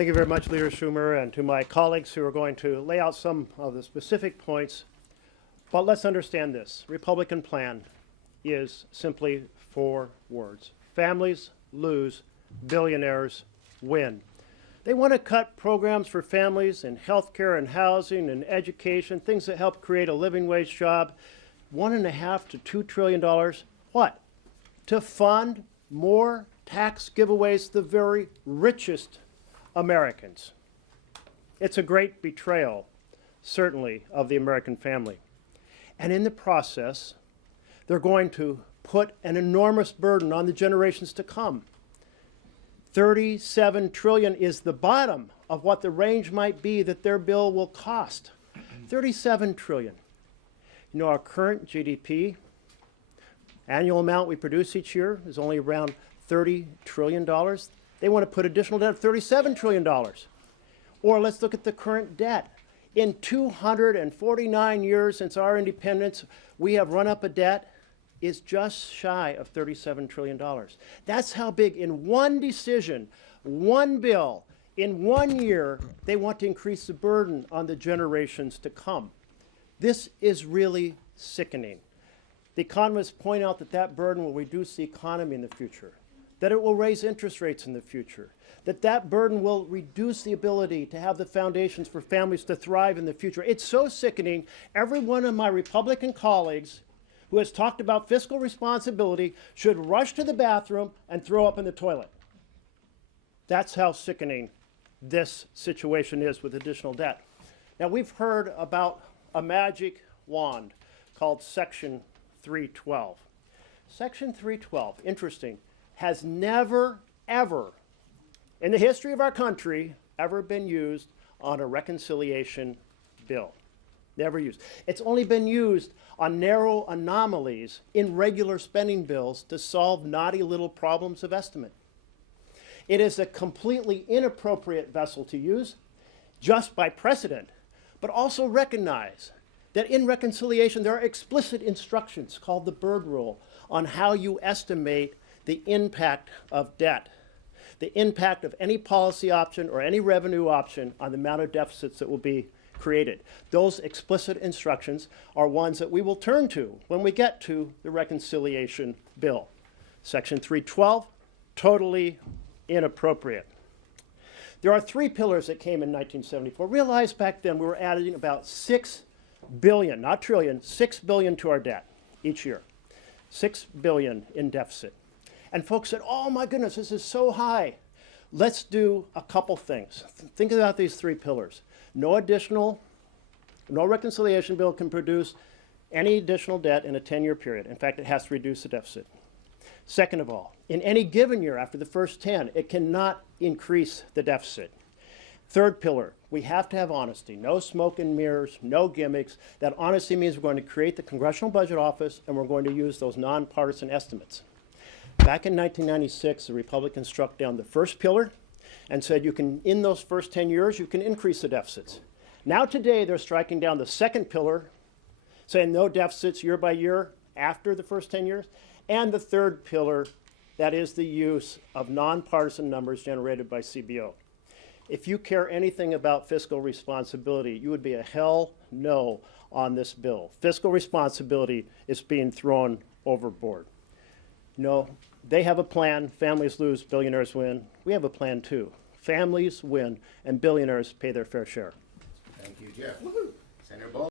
Thank you very much, Leader Schumer, and to my colleagues who are going to lay out some of the specific points. But let's understand this. Republican plan is simply 4 words. Families lose, billionaires win. They want to cut programs for families in healthcare and housing and education, things that help create a living wage job, $1.5 to $2 trillion. What? To fund more tax giveaways to the very richest Americans. It's a great betrayal, certainly, of the American family. And in the process, they're going to put an enormous burden on the generations to come. $37 trillion is the bottom of what the range might be that their bill will cost. $37 trillion. You know, our current GDP, annual amount we produce each year, is only around $30 trillion. They want to put additional debt of $37 trillion. Or let's look at the current debt. In 249 years since our independence, we have run up a debt is just shy of $37 trillion. That's how big, in one decision, one bill, in 1 year, they want to increase the burden on the generations to come. This is really sickening. The economists point out that that burden will reduce the economy in the future, that it will raise interest rates in the future, that that burden will reduce the ability to have the foundations for families to thrive in the future. It's so sickening. Every one of my Republican colleagues who has talked about fiscal responsibility should rush to the bathroom and throw up in the toilet. That's how sickening this situation is with additional debt. Now, we've heard about a magic wand called Section 312. Section 312, interesting, has never, ever, in the history of our country, ever been used on a reconciliation bill. Never used. It's only been used on narrow anomalies in regular spending bills to solve naughty little problems of estimate. It is a completely inappropriate vessel to use just by precedent, but also recognize that in reconciliation there are explicit instructions called the Byrd Rule on how you estimate the impact of debt, the impact of any policy option or any revenue option on the amount of deficits that will be created. Those explicit instructions are ones that we will turn to when we get to the reconciliation bill. Section 312, totally inappropriate. There are 3 pillars that came in 1974. Realize back then we were adding about 6 billion, not trillion, 6 billion to our debt each year. 6 billion in deficit. And folks said, oh my goodness, this is so high. Let's do a couple things. Think about these 3 pillars. No reconciliation bill can produce any additional debt in a 10-year period. In fact, it has to reduce the deficit. Second of all, in any given year after the first 10, it cannot increase the deficit. Third pillar, we have to have honesty. No smoke and mirrors, no gimmicks. That honesty means we're going to create the Congressional Budget Office and we're going to use those nonpartisan estimates. Back in 1996, the Republicans struck down the first pillar and said you can, in those first 10 years, you can increase the deficits. Now today, they're striking down the second pillar, saying no deficits year by year after the first 10 years, and the third pillar, that is the use of nonpartisan numbers generated by CBO. If you care anything about fiscal responsibility, you would be a hell no on this bill. Fiscal responsibility is being thrown overboard. No, they have a plan. Families lose, billionaires win. We have a plan too. Families win, and billionaires pay their fair share. Thank you, Jeff. Senator Bowles.